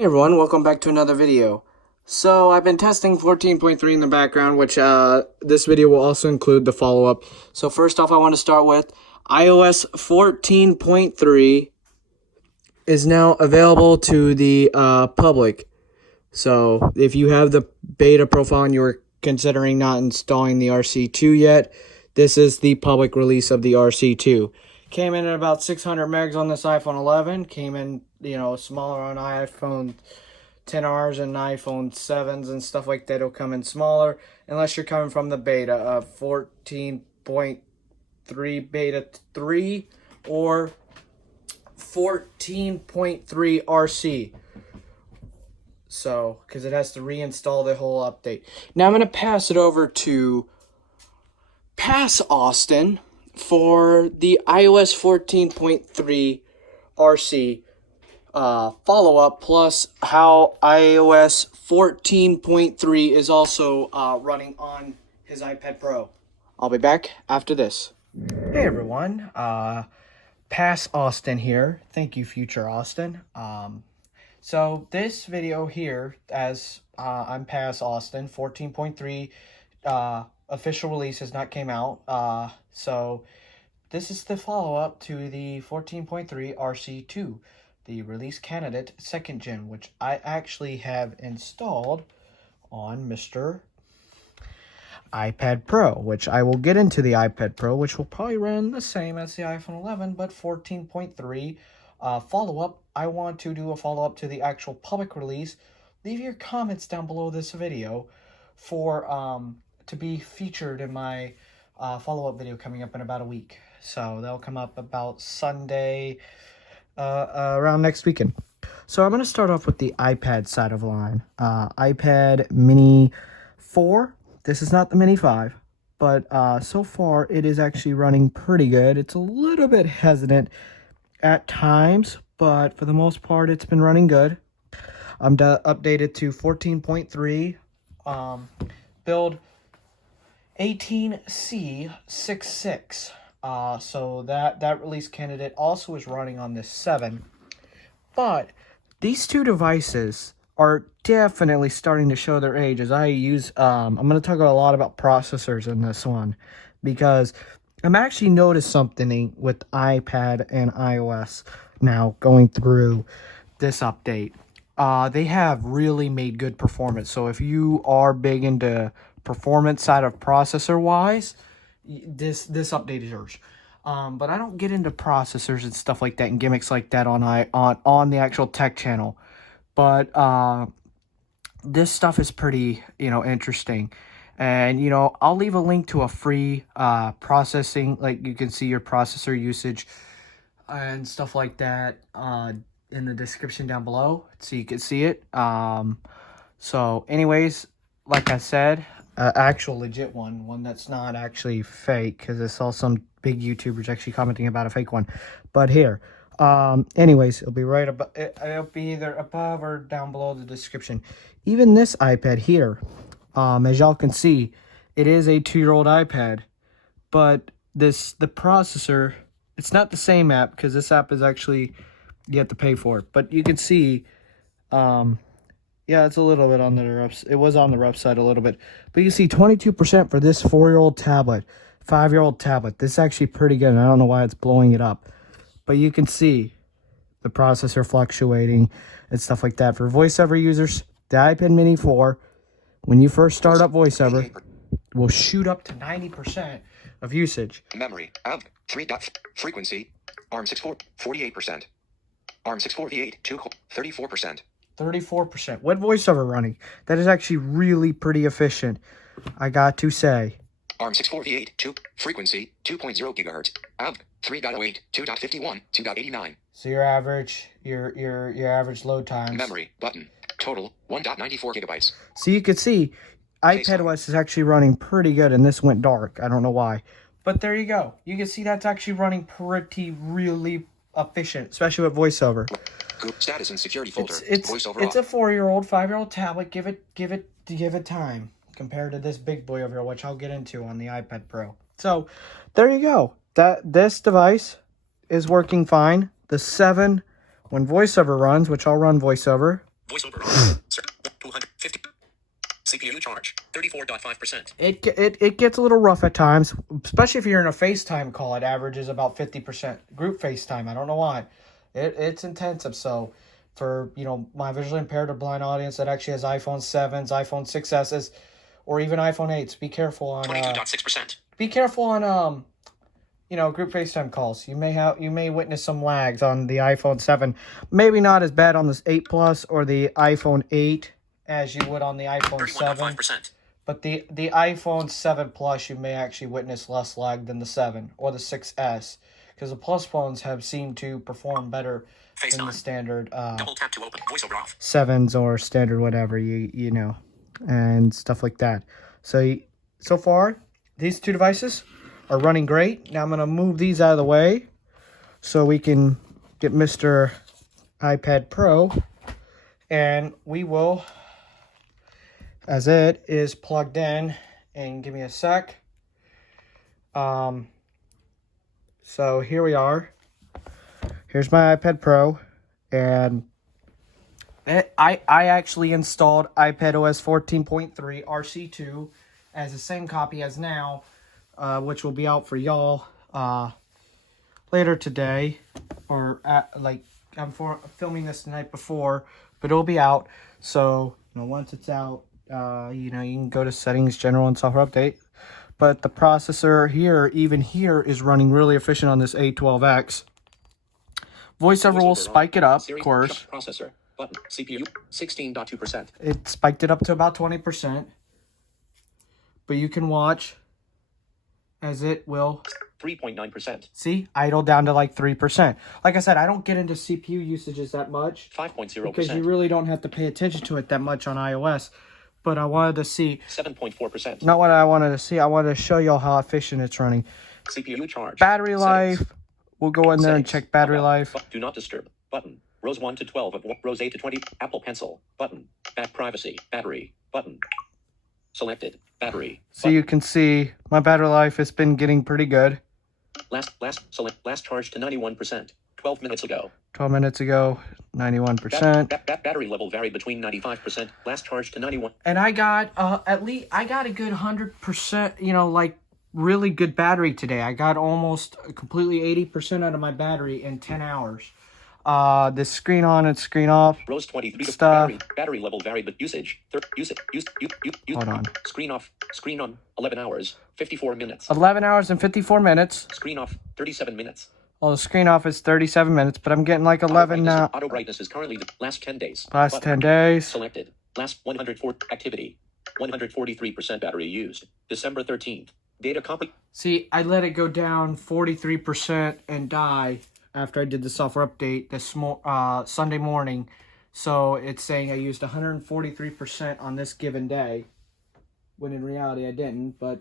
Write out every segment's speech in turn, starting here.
Hey everyone, welcome back to another video. So I've been testing 14.3 in the background, which this video will also include the follow-up. So first off, I want to start with iOS 14.3 is now available to the public. So if you have the beta profile and you're considering not installing the RC2 yet, this is the public release of the RC2. Came in at about 600 megs on this iPhone 11. Came in, smaller on iPhone 10Rs and iPhone 7s and stuff like that. It'll come in smaller unless you're coming from the beta of 14.3 beta 3 or 14.3 RC. So, because it has to reinstall the whole update. Now I'm going to pass it over to Pass Austin for the iOS 14.3 RC follow-up, plus how iOS 14.3 is also running on his iPad Pro. I'll be back after this. Hey everyone, Pass Austin here. Thank you, future Austin. So this video here, as I'm Pass Austin, 14.3 official release has not came out. So this is the follow-up to the 14.3 RC2, the release candidate 2nd gen, which I actually have installed on Mr. iPad Pro, which I will get into the iPad Pro, which will probably run the same as the iPhone 11, but 14.3 follow-up. I want to do a follow-up to the actual public release. Leave your comments down below this video for to be featured in my follow-up video coming up in about a week. So that'll come up about Sunday, around next weekend. So I'm going to start off with the iPad side of the line. iPad Mini 4. This is not the Mini 5, but so far it is actually running pretty good. It's a little bit hesitant at times, but for the most part it's been running good. I'm updated to 14.3, build 18C66. So that release candidate also is running on this 7. But these two devices are definitely starting to show their age as I use, I'm going to talk a lot about processors in this one, because I'm actually noticed something with iPad and iOS now going through this update. They have really made good performance. So if you are big into performance side of processor wise, this update is yours. But I don't get into processors and stuff like that and gimmicks like that on the actual tech channel. But this stuff is pretty, interesting. And, I'll leave a link to a free processing, like you can see your processor usage and stuff like that in the description down below, so you can see it. So anyways, like I said, actual legit one that's not actually fake, because I saw some big YouTubers actually commenting about a fake one. But here, anyways, it'll be right above. It'll be either above or down below the description. Even this iPad here, as y'all can see, it is a 2-year-old iPad, but the processor, it's not the same app, because this app is actually, you have to pay for it. But you can see, yeah, it's a little bit on the rough. It was on the rough side a little bit. But you see 22% for this 4-year-old tablet, 5-year-old tablet. This is actually pretty good, and I don't know why it's blowing it up. But you can see the processor fluctuating and stuff like that. For voiceover users, the iPad Mini 4, when you first start up voiceover, will shoot up to 90% of usage. Memory of 3 dot frequency ARM64 48%. ARM64 V8 2 34%. 34%. What voiceover running? That is actually really pretty efficient, I got to say. ARM64 V8 2 frequency 2.0 gigahertz of 3.08 2.51 2.89. So your average average load times. Memory button total 1.94 gigabytes. So you could see iPadOS is actually running pretty good, and this went dark. I don't know why, but there you go. You can see that's actually running really efficient, especially with voiceover. Group status and security folder. It's voiceover it's a 4-year-old, 5-year-old tablet. Give it time compared to this big boy over here, which I'll get into on the iPad Pro. So there you go. This device is working fine. The 7, when voiceover runs, which I'll run voiceover, Voiceover off. 250. CPU charge 34.5%. It gets a little rough at times, especially if you're in a FaceTime call. It averages about 50%. Group FaceTime, I don't know why. It's intensive. So for, my visually impaired or blind audience that actually has iPhone 7s, iPhone 6s, or even iPhone 8s, be careful on 22.6%. Be careful on group FaceTime calls. You may witness some lags on the iPhone 7. Maybe not as bad on this 8 Plus or the iPhone 8 as you would on the iPhone 7. But the iPhone 7 Plus, you may actually witness less lag than the 7 or the 6S, because the Plus phones have seemed to perform better than the standard Double tap to open. Voiceover off. 7s or standard whatever, and stuff like that. So far, these two devices are running great. Now I'm going to move these out of the way so we can get Mr. iPad Pro, and we will, as it is plugged in, and give me a sec. So here we are. Here's my iPad Pro, and I actually installed iPadOS 14.3 RC2 as the same copy as now, which will be out for y'all later today, or I'm filming this the night before, but it'll be out. So once it's out, you can go to settings, general, and software update. But the processor even here is running really efficient on this A12X. VoiceOver will spike it up, of course. Processor button. CPU 16.2%. It spiked it up to about 20%. But you can watch as it will 3.9%. see idle down to like 3%. Like I said, I don't get into CPU usages that much 5.0%. because you really don't have to pay attention to it that much on iOS. But I wanted to see 7.4%. not what I wanted to see. I wanted to show y'all how efficient it's running. CPU charge. Battery life. Settings. We'll go in there and Settings. check battery life. Do not disturb button. Rows 1 to 12 of rows 8 to 20. Apple Pencil button. Back privacy battery button. Selected battery. So you can see my battery life has been getting pretty good. Last charge to 91%. 12 minutes ago. 12 minutes ago, 91%. Battery level varied between 95%. Last charge to 91. And I got a good 100%, like really good battery today. I got almost completely 80% out of my battery in 10 hours. The screen on and screen off. Rows 23 stuff. Battery level varied, but usage. Hold on. Screen off. Screen on. 11 hours. 54 minutes. 11 hours and 54 minutes. Screen off. 37 minutes. Well, the screen off is 37 minutes, but I'm getting like 11 now. Auto brightness is currently the last 10 days. Last Button. 10 days. Selected. Last 104 activity. 143% battery used. December 13th. Data copy. See, I let it go down 43% and die after I did the software update this Sunday morning. So it's saying I used 143% on this given day, when in reality I didn't. But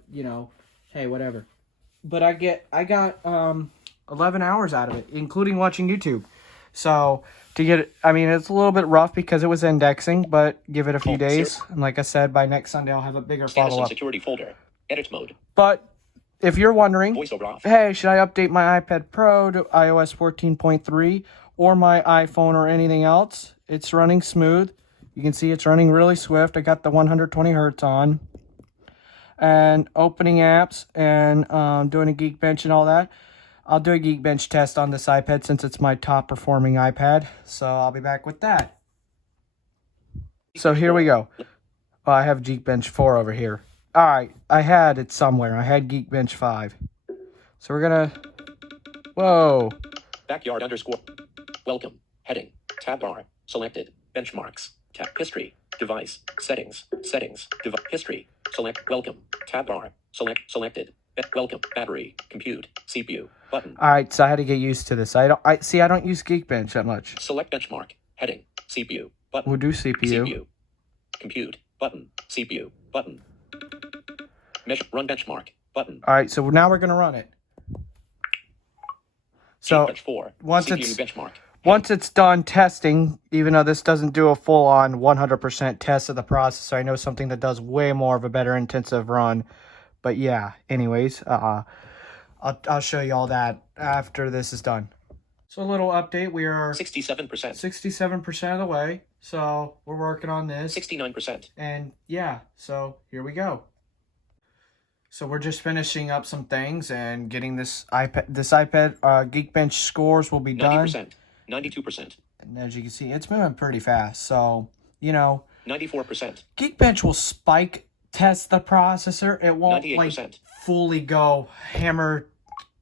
hey, whatever. But I got 11 hours out of it, including watching YouTube. So to get it, it's a little bit rough because it was indexing, but give it a few days. And like I said, by next Sunday I'll have a bigger follow-up. Security folder. Edit mode. But if you're wondering, Voiceover off. hey, should I update my iPad Pro to iOS 14.3 or my iPhone or anything else? It's running smooth. You can see it's running really swift. I got the 120 hertz on. And opening apps and doing a Geekbench and all that. I'll do a Geekbench test on this iPad since it's my top performing iPad. So I'll be back with that. So here we go. Oh, I have Geekbench 4 over here. Alright, I had it somewhere. I had Geekbench 5. So we're gonna... Whoa. Backyard underscore. Welcome. Heading. Tab bar. Selected. Benchmarks. Tab. History. Device. Settings. Settings. History. Select. Welcome. Tab bar. Selected. Welcome. Battery. Compute. CPU. Button. Alright, so I had to get used to this. I don't use Geekbench that much. Select benchmark. Heading. CPU. Button. We'll do CPU. CPU. Compute. Button. CPU. Button. Run benchmark. Button. Alright, so now we're gonna run it. So Geekbench 4. once CPU it's benchmark. once it's done testing, even though this doesn't do a full-on 100% test of the processor, I know something that does way more of a better intensive run. But yeah, anyways, I'll show you all that after this is done. So a little update, we are 67%. 67% of the way. So we're working on this. 69%. And yeah, so here we go. So we're just finishing up some things and getting this iPad Geekbench Scores will be done. 90%. 92%. And as you can see, it's moving pretty fast. So, you know, 94%. Geekbench will spike test the processor. It won't 98%. like fully go hammer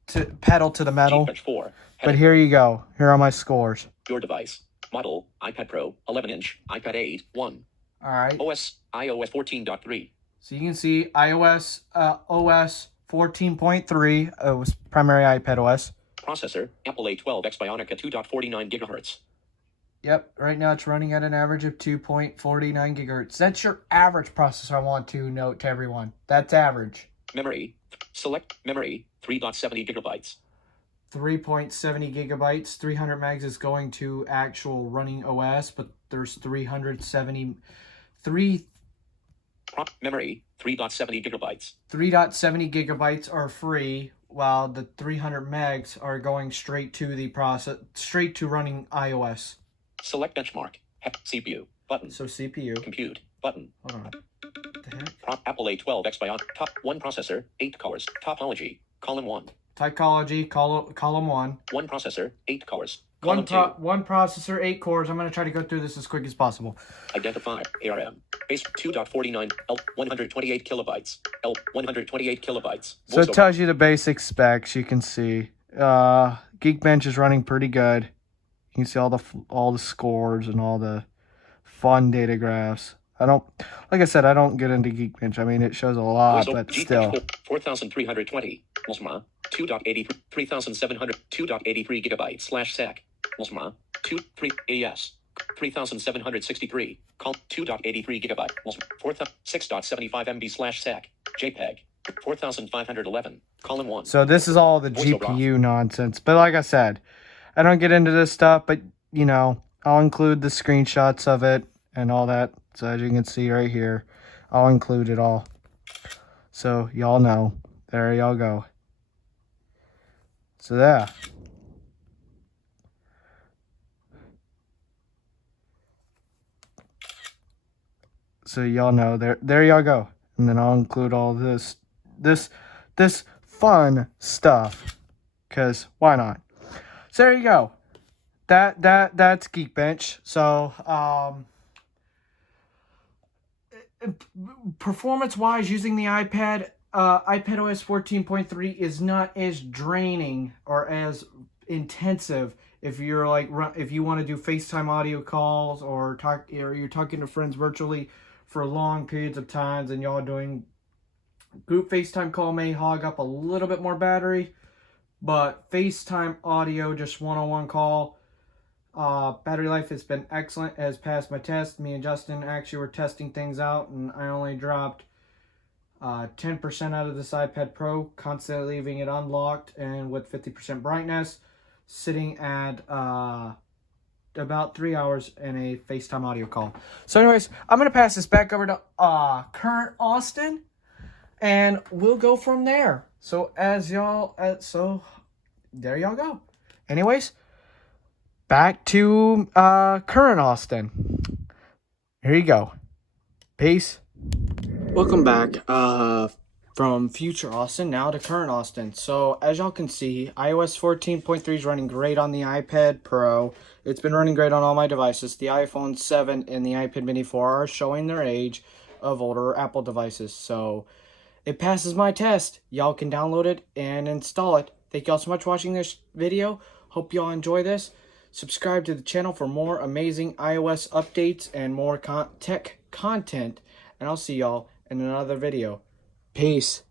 to pedal to the metal. Geekbench 4. But here you go. Here are my scores. Your device. Model, iPad Pro, 11-inch, iPad 8, 1. All right. OS, iOS 14.3. So you can see iOS OS 14.3. It was primary iPad OS. Processor, Apple A12X Bionic at 2.49 gigahertz. Yep, right now it's running at an average of 2.49 gigahertz. That's your average processor, I want to note to everyone. That's average. Memory, select memory, 3.70 gigabytes. 3.70 gigabytes, 300 megs is going to actual running OS, but there's Memory, 3.70 gigabytes. 3.70 gigabytes are free, while the 300 megs are going straight to the straight to running iOS. Select benchmark, CPU, button. So CPU. Compute, button. Hold on. What the heck? Apple A12X Bionic, top 1 processor, 8 cores, topology, column 1. Typology, column 1. 1 processor, 8 cores. One Column 2. processor, 8 cores. I'm going to try to go through this as quick as possible. Identifier, ARM. Base 2.49, L 128 kilobytes. L 128 kilobytes. So it tells you the basic specs. You can see Geekbench is running pretty good. You can see all the scores and all the fun data graphs. Like I said, I don't get into Geekbench. I mean, it shows a lot, but still. 4,320. Osma. 2.83, 3,700, 2.83 gigabytes /sec. Osma. 3 AES. 3,763. Call 2.83 gigabyte. 6.75 MB /sec. JPEG. 4,511. Column 1. So this is all the GPU nonsense. But like I said, I don't get into this stuff, but you know, I'll include the screenshots of it and all that. So as you can see right here, I'll include it all. So y'all know. There y'all go. So there. So y'all know. There y'all go. And then I'll include all this fun stuff. Cause why not? So there you go. That's Geekbench. So performance wise, using the iPad OS 14.3 is not as draining or as intensive if you're like if you want to do FaceTime audio calls or you're talking to friends virtually for long periods of times, and y'all doing group FaceTime call may hog up a little bit more battery, but FaceTime audio, just one-on-one call, battery life has been excellent, has passed my test. Me and Justin actually were testing things out, and I only dropped 10% out of this iPad Pro, constantly leaving it unlocked and with 50% brightness, sitting at about 3 hours in a FaceTime audio call. So anyways, I'm going to pass this back over to current Austin, and we'll go from there. So so there y'all go. Anyways, back to current Austin. Here you go. Peace. Welcome back from future Austin now to current Austin. So as y'all can see, iOS 14.3 is running great on the iPad Pro. It's been running great on all my devices. The iPhone 7 and the iPad Mini 4 are showing their age of older Apple devices. So it passes my test. Y'all can download it and install it. Thank y'all so much for watching this video. Hope y'all enjoy this. Subscribe to the channel for more amazing iOS updates and more tech content. And I'll see y'all in another video. Peace.